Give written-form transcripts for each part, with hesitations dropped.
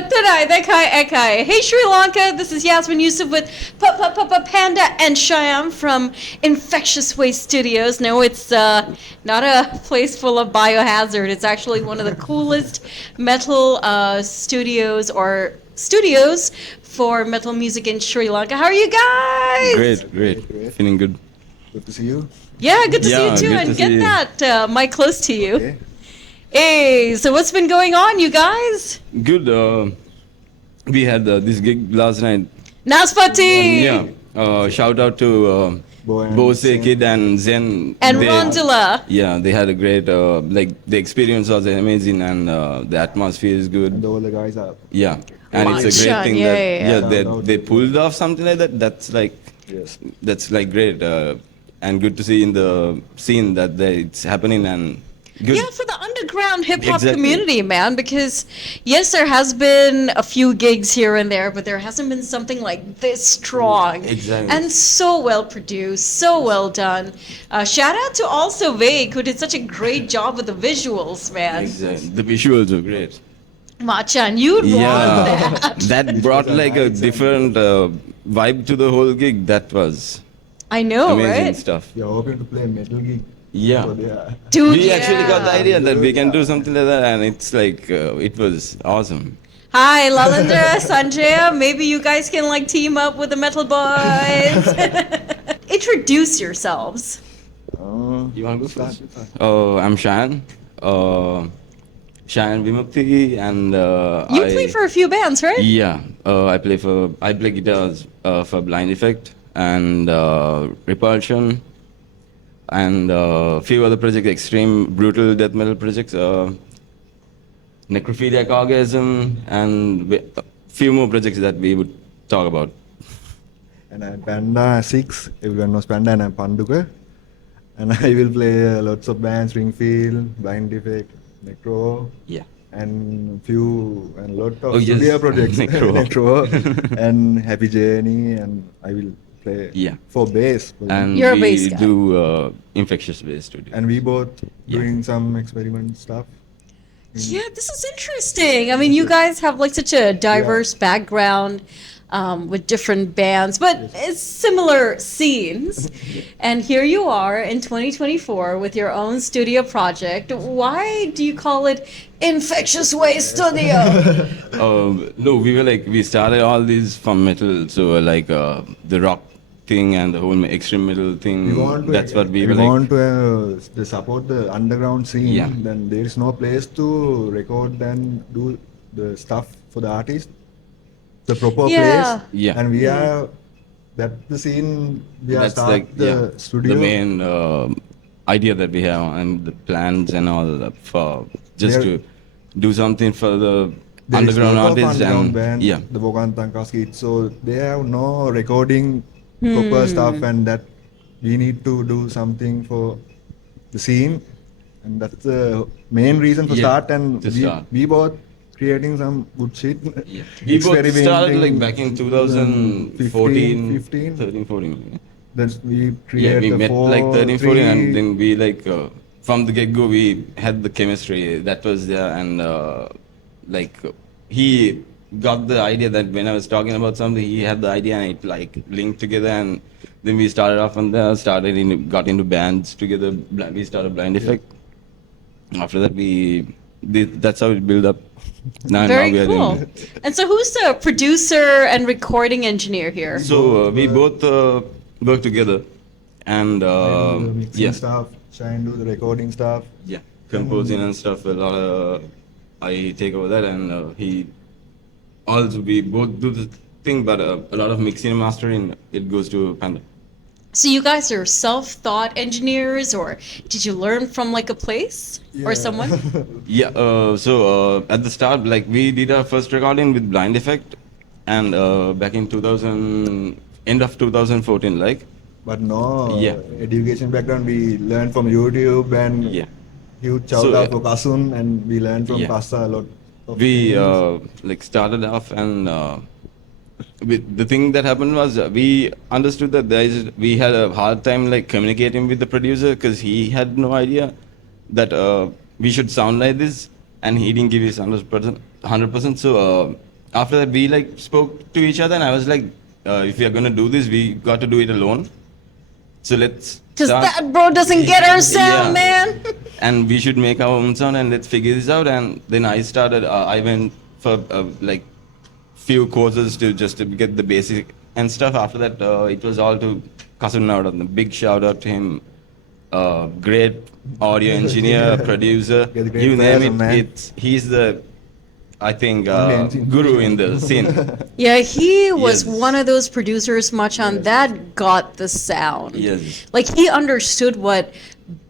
Tanai, Dekai, Ekai. Hey Sri Lanka, this is Yasmin Yusuf with Panda and Shyam from Infectious Waste Studios. No, it's not a place full of biohazard. It's actually one of the coolest metal studios for metal music in Sri Lanka. How are you guys? Great. Feeling good. Good to see you. Yeah, good to see Yeah, you too. good And to get see you. that mic close to you. Okay. Hey, so what's been going on, you guys? Good. We had this gig last night. Naspati! Yeah. Shout out to Bo and Bose Zen. Kid and Zen. And They- Rondula. Yeah, they had a great, the experience was amazing and the atmosphere is And good. all the guys are. Yeah. And it's a great Manchan, thing yeah, that yeah, yeah. they pulled off something like that. That's Yes. great. And good to see in the scene that it's happening and good. Yeah, for the underground hip hop Exactly. community, man. Because yes, there has been a few gigs here and there, but there hasn't been something like this strong. Exactly. And so well produced, so well done. Shout out to also Vague, who did such a great job with the visuals, man. Exactly. The visuals were great. Machan, you rocked Yeah, that. that brought was a like a nice different vibe to the whole gig. That was I know, amazing right? stuff. We are hoping to play a metal gig. Yeah. So they are. Dude, We actually got the yeah. idea that we can do Yeah. something like that, and it's like it was awesome. Hi, Lalindra, Sanjaya. Maybe you guys can like team up with the Metal Boys. Introduce yourselves. You want to go Start, first? start. I'm Shan. Shan Vimukti, and You play for a few bands, right? Yeah, I play guitars for Blind Effect and Repulsion, and a few other projects, extreme brutal death metal projects, Necrophilia Orgasm, and a few more projects that we would talk about. And I'm Panda 6. Everyone knows Panda, and I'm Panduka. And I will play lots of bands: Springfield, Blind Defect, Necro, Yeah. and lot of Oh, yes. studio projects. Necro. and Happy Journey, and I will play Yeah. for bass. And You're a we bass guy. do Infectious Waste Studio. And we both Yeah. doing some experiment stuff. Yeah, this is interesting. I mean, you guys have like such a diverse background with different bands, but it's similar scenes. And here you are in 2024 with your own studio project. Why do you call it Infectious Waste Studio? No, we started all these from metal, so the rock thing and the whole extreme metal thing. We want to, That's what we we were like. want to support the underground scene. Yeah. Then there is no place to record and do the stuff for the artist. The proper Yeah. place. Yeah. And we are that the scene we are That's start like the studio. the main idea that we have and the plans and all for just There- to do something for the There is underground lot of artists underground and band, yeah. the Bokantankas kids. So they have no recording proper Hmm. stuff, and that we need to do something for the scene, and that's the main reason for Yeah, start. And to start. we both creating some good shit. Yeah. We both started Experimenting like back in 2014, 15. 13, 14. That's we Yeah, create we the met four, like 13, 14 three- and then we from the get-go we had the chemistry that was there and he got the idea that when I was talking about something he had the idea and it like linked together and then we started off on there, got into bands together, we started Blind Effect. After that that's how it built up. Now Very we are cool. doing And so, who's the producer and recording engineer here? So we both work together and I do the mixing yeah. stuff. Shine do the recording stuff. Yeah, composing and stuff. A lot of I take over that, and we both do the thing, but a lot of mixing and mastering it goes to Panda. So, you guys are self-taught engineers, or did you learn from like a place or Yeah. someone? Yeah. So at the start, like we did our first recording with Blind Effect, and back in end of 2014, like But no Yeah. education background. We learned from YouTube and yeah. huge shout So, out for Kasun, and we learned from Yeah. Kasa a lot. Of We things. started off and the thing that happened was we understood that we had a hard time like communicating with the producer because he had no idea that we should sound like this and he didn't give his 100%. 100%. So after that, we like spoke to each other, and I was like, if we are gonna do this, we got to do it alone. So let's. Because start- that bro doesn't get our sound, Yeah. man. And we should make our own sound, and let's figure this out. And then I started. I went for like few courses to just to get the basic and stuff. After that, it was all to Kasun Navadatna. Big shout out to him. Great audio engineer, producer, Yeah, the great you name person, it. man. He's the, I think, Only engineer. guru in the scene. Yeah, he was Yes. one of those producers, Machan, that got the sound. Yes. Like he understood what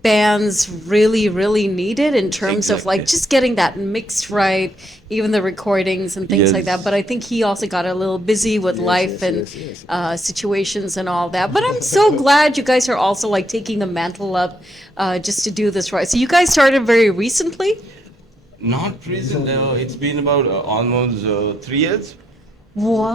bands really, really needed in terms of like Exactly. just getting that mixed right, even the recordings and things like that. Yes. But I think he also got a little busy with life and situations and all that. But I'm so glad you guys are also like taking the mantle up just to do this right. So you guys started very recently? Not recent. It's been about almost 3 years. What?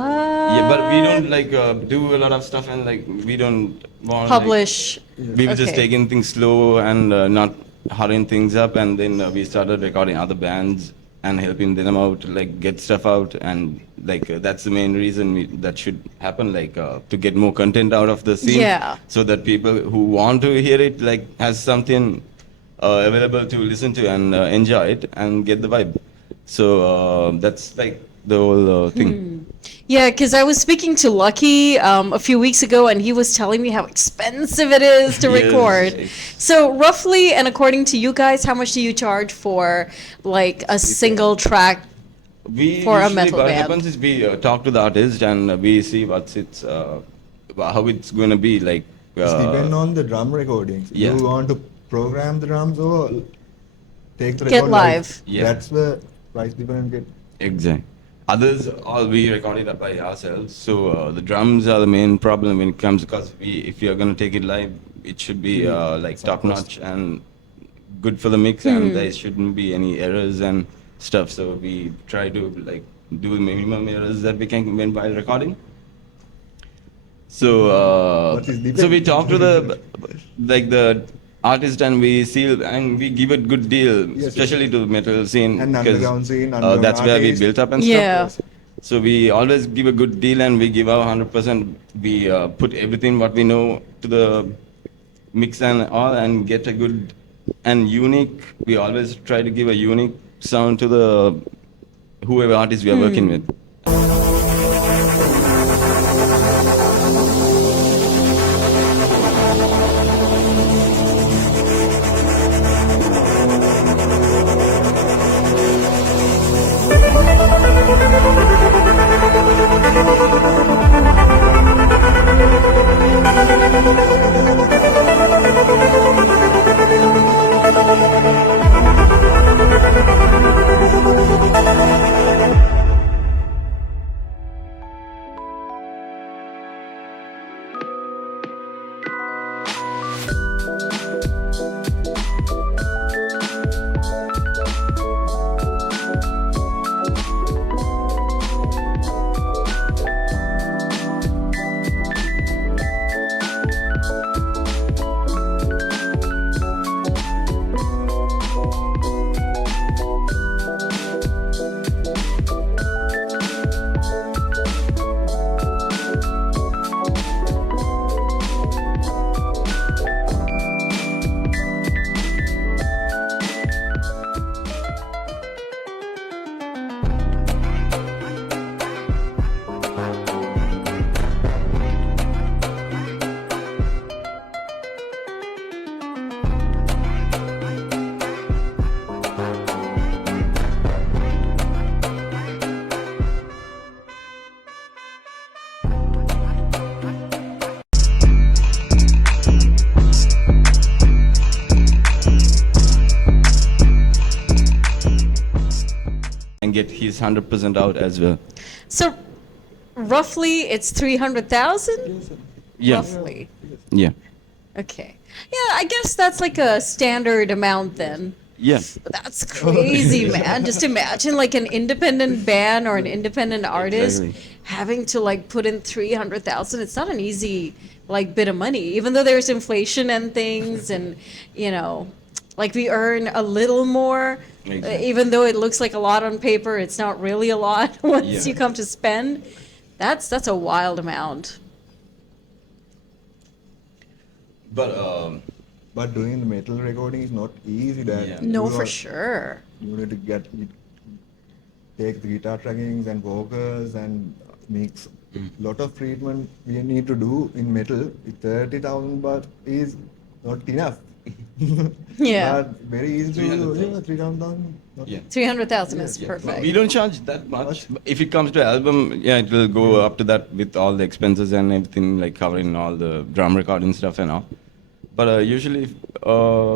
Yeah, but we don't like do a lot of stuff, and like we don't want Publish. We were just Okay. taking things slow and not hurrying things up, and then we started recording other bands and helping them out, like get stuff out, and like that's the main reason that should happen, like to get more content out of the scene, Yeah. so that people who want to hear it like has something available to listen to and enjoy it and get the vibe. So that's like the whole thing. Yeah, because I was speaking to Lucky a few weeks ago, and he was telling me how expensive it is to Yes. record. So roughly, and according to you guys, how much do you charge for like a single track? We For a usually metal what band. happens is we talk to the artist and we see what's it's how it's going to be like. It's depend on the drum recordings. Yeah. You want to program the drums or take the Get record live. Yeah. That's the price difference get. Exact. Others all we record it by ourselves. So the drums are the main problem when it comes, because if you're going to take it live, it should be like top notch and good for the mix, and there shouldn't be any errors and stuff. So we try to like do the minimum errors that we can when while recording. So What is the so we benefit? talk to the like the artist, and we seal and we give a good deal, Yes, especially to the metal scene, And 'cause, underground scene, underground that's where we artists. built up and Yeah. stuff. So we always give a good deal, and we give our 100%. We put everything what we know to the mix and all, and get a good and unique. We always try to give a unique sound to the whoever artist we are working with. And get his 100% out as well. So roughly, it's 300,000. Yeah. Roughly. Yeah. Okay. Yeah, I guess that's like a standard amount then. Yeah. That's crazy, man. Just imagine like an independent band or an independent artist Exactly. having to like put in 300,000. It's not an easy like bit of money, even though there's inflation and things, and like we earn a little more. Exactly. Even though it looks like a lot on paper, it's not really a lot once Yeah. you come to spend. That's a wild amount. But But doing the metal recording is not easy. That Yeah. No, you for are- sure. You need to take the guitar trackings and vocals and mix. Lot of treatment we need to do in metal. 30,000 baht is not enough. Yeah. But very easy to do. 300,000. Yeah, 3,000. Not- yeah. 300,000 is Yeah. perfect. We don't charge that much. If it comes to album, yeah, it will go up to that with all the expenses and everything, like covering all the drum recording stuff and all. But usually,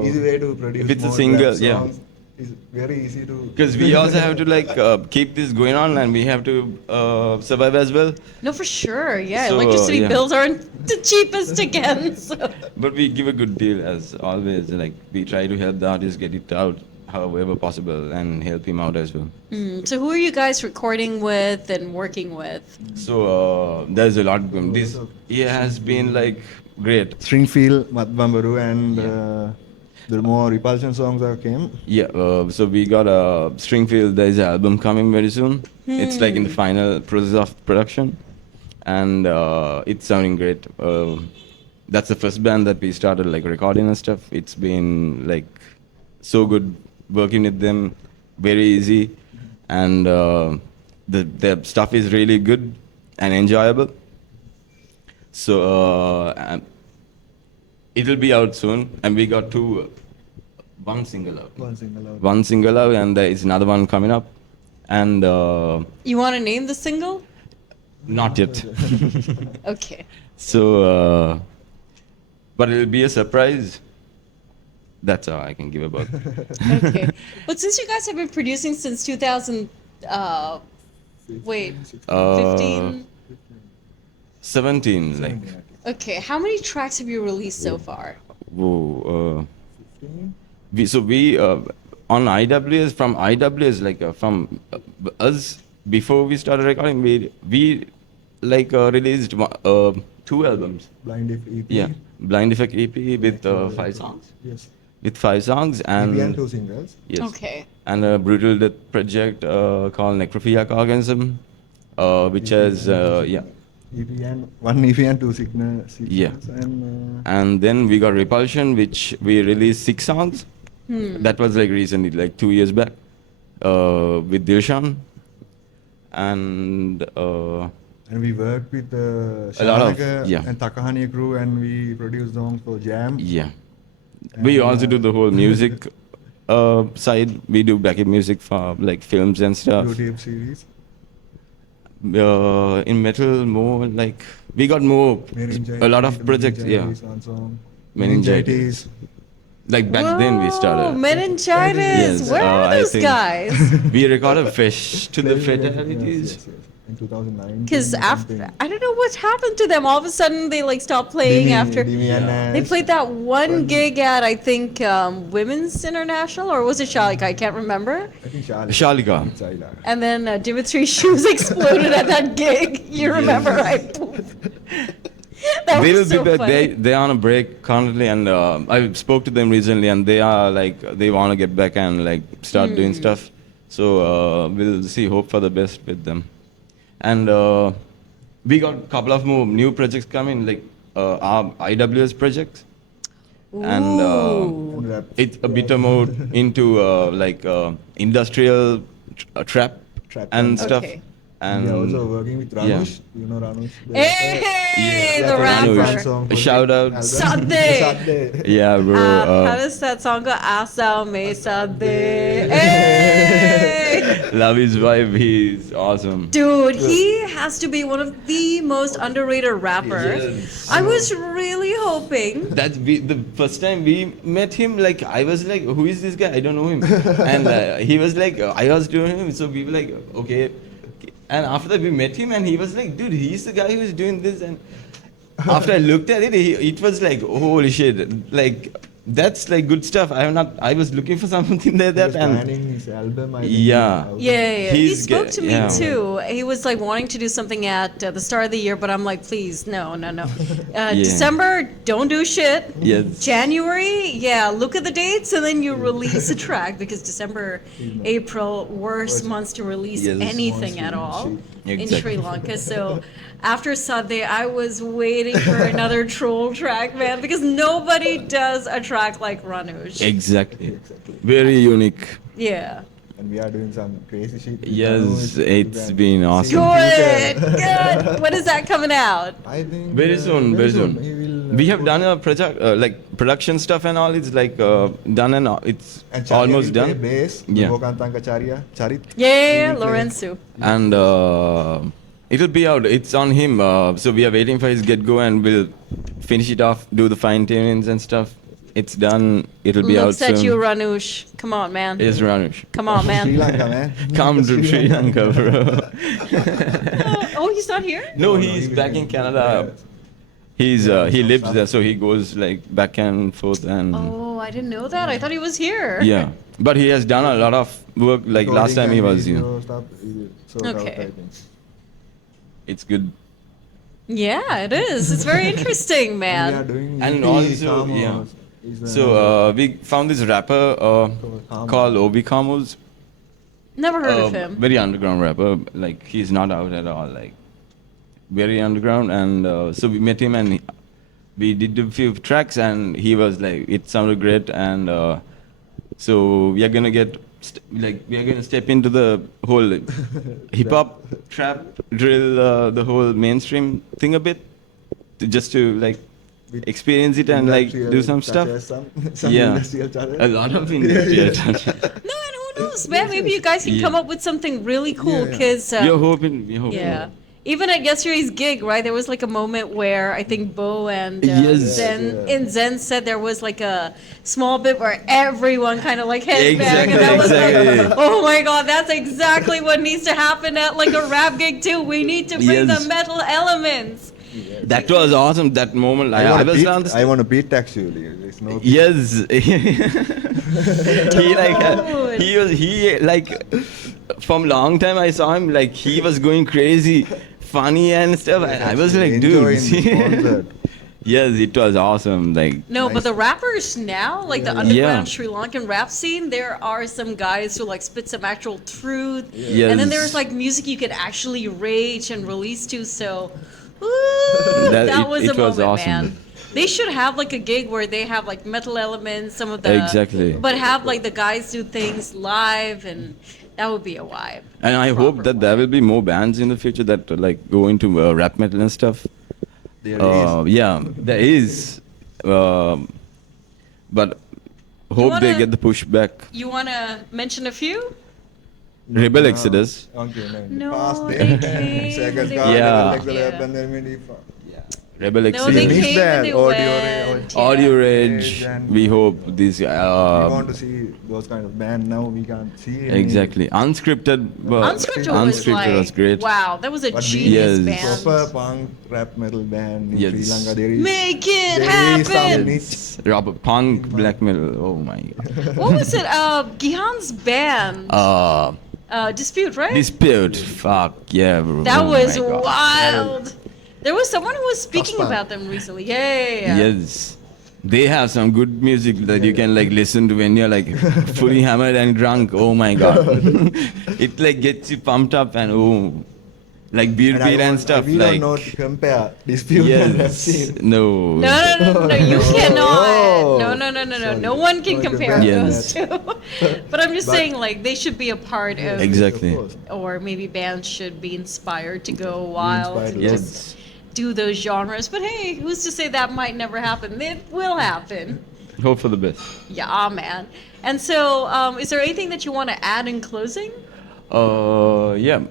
Easy way to produce if it's a more single, rap yeah. songs is very easy to. Because we also have to like keep this going on, and we have to survive as well. No, for sure. Yeah, So, electricity yeah. bills aren't the cheapest again. So. But we give a good deal as always. Like we try to help the artist get it out however possible and help him out as well. So who are you guys recording with and working with? So there's a lot. This year has been like great. Stringfield, Matbambaru, and Yeah. the more Repulsion songs are came. Yeah, so we got a Stringfield. There's an album coming very soon. It's like in the final process of production, and it's sounding great. That's the first band that we started like recording and stuff. It's been like so good working with them, very easy, and the stuff is really good and enjoyable. So it'll be out soon, and we got one single out. One single out. One single out, and there is another one coming up, and You want to name the single? not yet. Okay. So, but it'll be a surprise. That's all I can give about. Okay. But since you guys have been producing since 2000, wait, Uh, 15? 17, like, Okay, how many tracks have you released so far? whoa. We on IWS, from IWS, like from us before we started recording, we like released 2 albums. Blind If EP. Yeah, Blind Effect EP with 5 songs. Yes. With 5 songs EP and and 2 singles. yes, Okay. and a Brutal Death project called Necrophiliac Organism, which has yeah. EP and 1 EP and 2 signals. Yeah. And And then we got Repulsion, which we released 6 songs. That was like recently, like 2 years back, with Dilshan. And we worked with A lot of- Shanaka yeah. and Takahani crew, and we produced songs for Jam. yeah, we also do the whole music side. We do backup music for like films and stuff. YouTube series. In metal, more like we got more, a lot of projects. Yeah, Song. Meningitis. Like back then we Whoa, started. Meningitis. Yes, Where are I those think- guys? We recorded Fish to the Yes, Fatalities. yes, yes. In 2009. Because after, I don't know what happened to them. All of a sudden, they like stopped playing after. They played that one gig at, I think, Women's International, or was it Shalika? I can't remember. I think Shalika. Shalika. And then Dimitri's shoes exploded at that gig. You remember, right? That They will was so be back. funny. They're on a break currently, and I spoke to them recently, and they are like they want to get back and like start doing stuff. So we'll see. Hope for the best with them. And we got a couple of more new projects coming, like our IWS projects, and Ooh. And rap. it's a bit more into like industrial trap Trap and and- stuff. Okay. And we are also working with yeah. Ranush. You know Ranush? Hey, Yeah, the Ranush. rapper. Song for Shout the out. album. Sadde. Sadde. yeah, bro. How does that song go? Asa me sadde. Hey! Love his vibe. He's awesome. Dude, he has to be one of the most underrated rappers. Yes. I was really hoping. The first time we met him, like I was like, who is this guy? I don't know him. And he was like, I was doing him. So we were like, okay. And after that we met him, and he was like, dude, he's the guy who's doing this. And after I looked at it, it was like, holy shit! Like that's like good stuff. I was looking for something like He that was and planning his album. I think. Yeah. Yeah. He He's spoke ge- to me yeah. too. He was like wanting to do something at the start of the year, but I'm like, please, no. December, don't do shit. Yes. January, yeah, look at the dates and then you release a track because December, April, worst months to release Yes. anything at all in Exactly. Sri Lanka. So after Sunday, I was waiting for another troll track, man, because nobody does a track like Ranush. Exactly. Very unique. Yeah. And we are doing some crazy shit. with Yes, Anuj. it's You can been see awesome. in Good, future. good. When is that coming out? I think Very soon, very soon. He will, We have put- done a project, like production stuff and all. It's like done and it's and Charya almost will play done. Bass. Yeah. Bokantanga Charya. Charit. Yeah, He will play- Lorenzo. And it'll be out. It's on him. So we are waiting for his get go and we'll finish it off, do the fine tunings and stuff. It's done. It'll be Looks out at soon. you, Ranush. Come on, man. Yes, Ranush. Come on, Sri man. Lanka, man. Come to Sri Lanka, bro. Oh, he's not here? No, No, he's he back will- in Canada. He's he lives there, so he goes like back and forth and Oh, I didn't know that. I thought he was here. yeah. But he has done a lot of work. Like last time he was here. here. Stuff, he will sort out, Okay. I think. It's good. Yeah, it is. It's very interesting, We are man. doing And EP, also, Kamos. yeah. Is, So we found this rapper Kamos. called Obi Kamos. Never heard of him. Very underground rapper. Like he's not out at all. Like very underground. And so we met him and we did a few tracks and he was like, it sounded great. And so we are gonna get we are gonna step into the whole hip hop, trap, drill, the whole mainstream thing a bit, just to like With experience it and like industrial do some stuff. touches, some Yeah. industrial touches. A lot of industrial touch. No, and who knows, man? Maybe you guys can Yeah. come up with something really cool Yeah, yeah. because. We're hoping. We're hoping. Yeah. Even at yesterday's gig, right? There was like a moment where I think Bo and Yes. Zen Yeah. and Zen said there was like a small bit where everyone kind of like headbang, and that Exactly, was exactly. like, oh my god, that's exactly what needs to happen at like a rap gig too. We need to bring the Yes. metal elements. That was awesome. That moment, I I want was to on beat. the I want to beat actually. There's no. Yes. he like Dude. he like from long time I saw him like he was going crazy, funny and stuff. I was like, dude. Enjoying the concert. Yes, it was awesome. Like No, but Nice. the rappers now, like the Yeah. underground Yeah. Sri Lankan rap scene, there are some guys who like spit some actual truth. Yes. And then there's like music you could actually rage and release to. So, woo, That- that it- was it a was moment, awesome. man. They should have like a gig where they have like metal elements, some of the Exactly. but have like the guys do things live, and that would be a vibe. and I hope Proper that there vibe. will be more bands in the future that like go into rap metal and stuff. There is. Yeah, there is. But hope they wanna- get the pushback. You want to mention a few? Rebel No. Exodus. Okay, No, Past they day. came, Second they car, went. Rebel Yeah. Exodus, Yeah. and then we Rebel No, Exodus. they Missed came that. and they Audio went. Rage. Audio Yeah. Rage. and- We hope this. we want to see those kind of band now. We can't see any. Exactly. Unscripted. Unscripted was like, was great. wow, that was a But we- genius Yes. band. Proper punk rap metal band in Yes. Sri Lanka. There is. Make it there is some happen. niche. Robert Punk, black metal. Oh my god. What was it? Gihan's band. Dispute, right? Dispute. Fuck yeah, bro. that Oh was my God. wild. There was someone who was speaking Kaspa. about them recently. Yeah. Yes. They have some good music that you can like listen to when you're like fully hammered and drunk. Oh my god. It like gets you pumped up and oh, like beer I and want- stuff. We like don't know to compare Dispute and rap yes. scene. No. No, you cannot. Oh. No. Sorry. No one can Don't compare compare those two. But I'm just But- saying, like, they should be a part of, Exactly. Of course. or maybe bands should be inspired to go wild inspired and to just Yes. do those genres. But hey, who's to say that might never happen? It will happen. Hope for the best. Yeah, man. And so, is there anything that you want to add in closing? Yeah.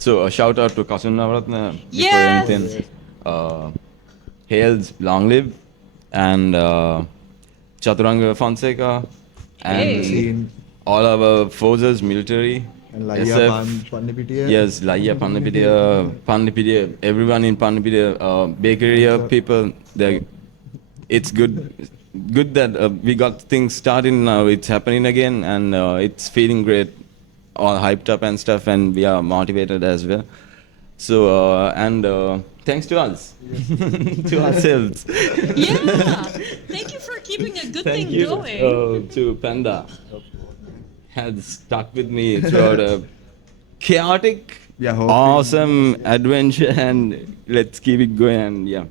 So a shout out to Kasun Navratna. before Yes. anything. Hails, long live, and Chaturanga Fonseca, and Hey. Scene. all our forces, military, And Laya SF. Pandipitia. Yes, Laya, Pandipidia, everyone in Pandipidia, bakery people, it's good. good that we got things starting now. It's happening again, and it's feeling great, all hyped up and stuff, and we are motivated as well. So thanks to us, to ourselves. Yeah. Thank you for keeping a good Thank thing you going. to Panda. Has stuck with me throughout a chaotic, Yeah, hoping- awesome adventure, and let's keep it going. And yeah,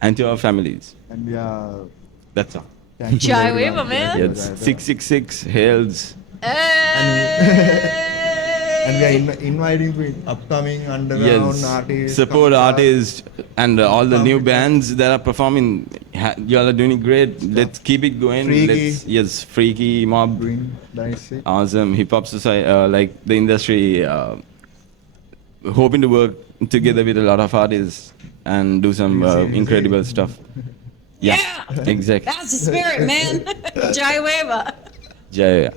and to our families. And we are That's all. thankful to Jai everyone. Weva, man. Yeah, it's 666 hails. And we are inviting to upcoming underground Yes, artists. support come artists and all the new Come with us. bands that are performing. Y'all are doing great. Let's keep it going. Freaky. Yes, Freaky Mob. Doing nice shit. Awesome hip hop society, like the industry, hoping to work together with a lot of artists and do some incredible stuff. Yeah. Exactly. That's the spirit, man. Jai Weva. Jaya.